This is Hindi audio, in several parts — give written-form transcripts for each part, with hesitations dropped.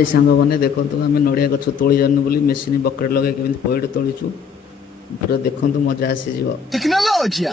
हाय सांग मैंने देखो आम नड़िया गछ तोली जानु बोली मेसीन बकेट लगे केमी पइड तोलीचु पूरा देखो मजा आसीज Tecnologia!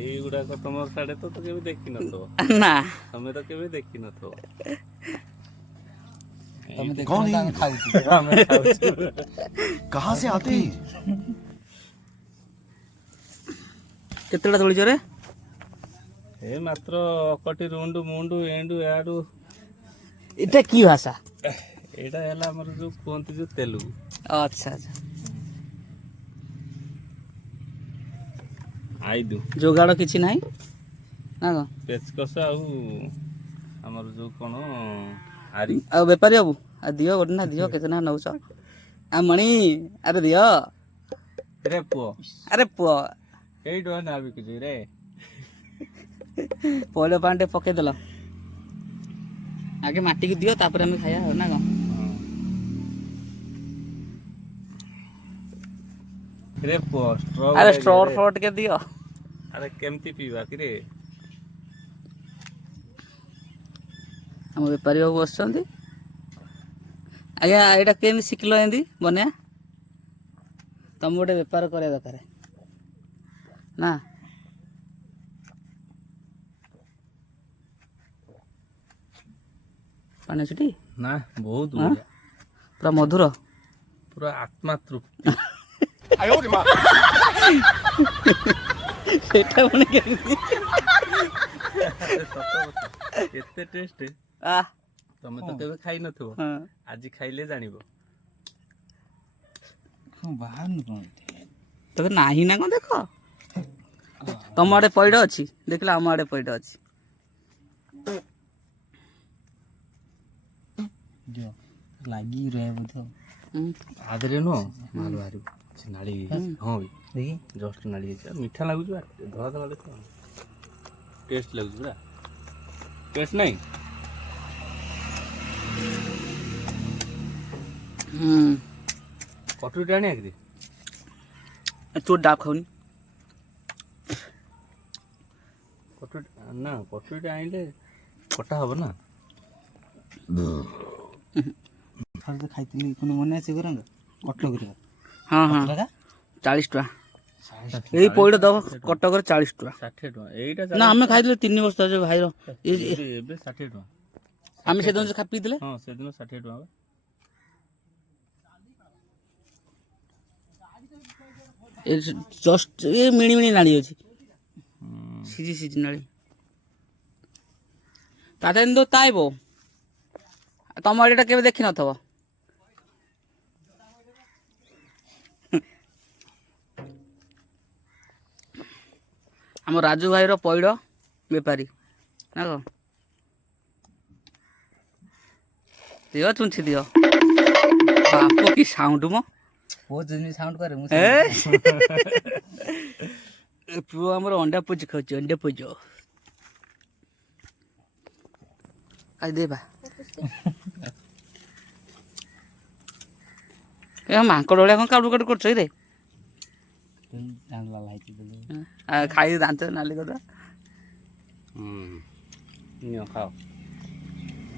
এইগুড়াକ ତମର ସାଡେ ତ କେବେ ଦେଖିନଥିବ ना ତମେ ତ କେବେ ଦେଖିନଥିବ ତମେ ଦେଖ कौन है? ଆମେ ଖାଉଛୁ ଆମେ ଖାଉଛୁ कहाँ से आते हैं? केतेटा तोलीच रे ଏ ମାତ୍ର ଅକଟି ରୁଣ୍ଡୁ ମୁଣ୍ଡୁ ଏଣ୍ଡୁ ଆଡୁ ଏଟା କି ଭାଷା ଏଇଟା ହେଲା ଆମର ଯୋଉ କୁହନ୍ତି ଯୋଉ ତେଲୁଗୁ अच्छा अच्छा ଆଇଦୁ जोगाड़ किछि नाही ना कौन ପେଚକସ ଆଉ ଆମର ଯୋଉ କଣ ଆରି आ बेपारी बाबू आ दियो गोटे ना दियो केते ना नउछ आ मणि अरे दियो ରେ ପୁଅ अरे पुओ ଏଇ ଟଙ୍କା ନା ବିକୁଛି ରେ पहले पांडे पके देला आगे माटी को दियो तापर हम खाया ना कौन ରେ ପୁଅ ଷ୍ଟ୍ର अरे स्ट्रोर फ्रोट के दियो ଆରେ କେମିତି ପିଇବା କି ରେ हम बेपारी बाबू बसछंती आज्ञा एटा केमी शिखलो एंदी बनिया तुम गोटे बेपार करे दरकार ना पानी छुटी ନା ବହୁତ ବଢିଆ पूरा मधुर ପୁରା ଆତ୍ମା ତୃପ୍ତି सेटा बने केमी ସତ କଥା ଏତେ ଟେଷ୍ଟ आ ତମେ ତ କେବେ ଖାଇ ନଥିବ हां ଆଜି ଖାଇଲେ ଜାଣିବ ହଁ ବାହାରୁନି କଣ तो नाही ना कौन देखो तुम आड़े पैड अच्छी देखला आम आड़े पैड अच्छी ଦିଅ ଲାଗି ରହେ ବୋଧେ ଆଦରେ ନୁହଁ ମାଲ ବାହାରିବ ସେ ନାଳି ହଁ ବି ଦେଖି ଜଷ୍ଟ ନାଳି ହେଇଛି ମିଠା ଲାଗୁଛି ବା ଧଳା ଧଳା ଦେଖ ଟେଷ୍ଟ ଲାଗୁଛି ପୁରା ଟେଷ୍ଟ ନାହିଁ କଟୁରିଟା ଆଣିବା କି तू डाब खाऊनी କଟୁରି ନା କଟୁରିଟା ଆଣିଲେ କଟା ହବ ନା ଥରେ ତ ଖାଇଥିଲି ପୁଣି ମନେ ଅଛି ବରଙ୍ଗ କଟକରେ हाँ हाँ 40 टका यही पैड दब कटक 40 टका 60 ଟଙ୍କା ଏଇଟା ना आम खाई 3 वर्ष जो भाई ଏବେ 60 ଟଙ୍କା आम से दिन खा पीते ହଁ ସେଦିନ 60 ଟଙ୍କା ବା जस्ट ये मिणी मिणी नाड़ी अच्छी सीझी सीझी नाड़ी ताते तो ताइबो तुम आड़े केवे देखी नथब आम राजू भाई पैड बेपारी ना कौन दियो चुंची दियो बाप की साउंड मो ବହୁତ ଦିନ ସାଉଣ୍ଡ କରେ ମୁଁ पुओ आमर अंडा पुज खाऊ अंडा पुज आई देबा ए मांकड़ भलिया कौन काटू काटू कर रे ଜାଣିଲା ଲାଇକି ବୋଲି खाई दांत नाली कर ନିଅ ଖାଅ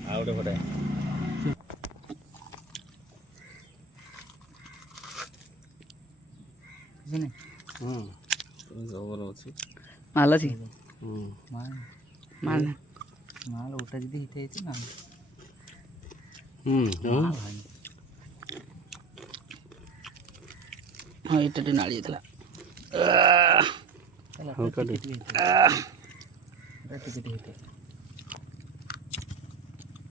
ଆଉ ଗୋଟେ ବଢ଼ିଆ ବୁଝିନି ଜବର ଅଛି माल अच्छी ମାଲ माल ମାଲ ଉଠା ଯଦି ହେଇଯାଇଛି ନା हाँ ये नाली ହେଲା ହଉ କାଟି ଟିକେ ଟିକେ ହେଇଥାଏ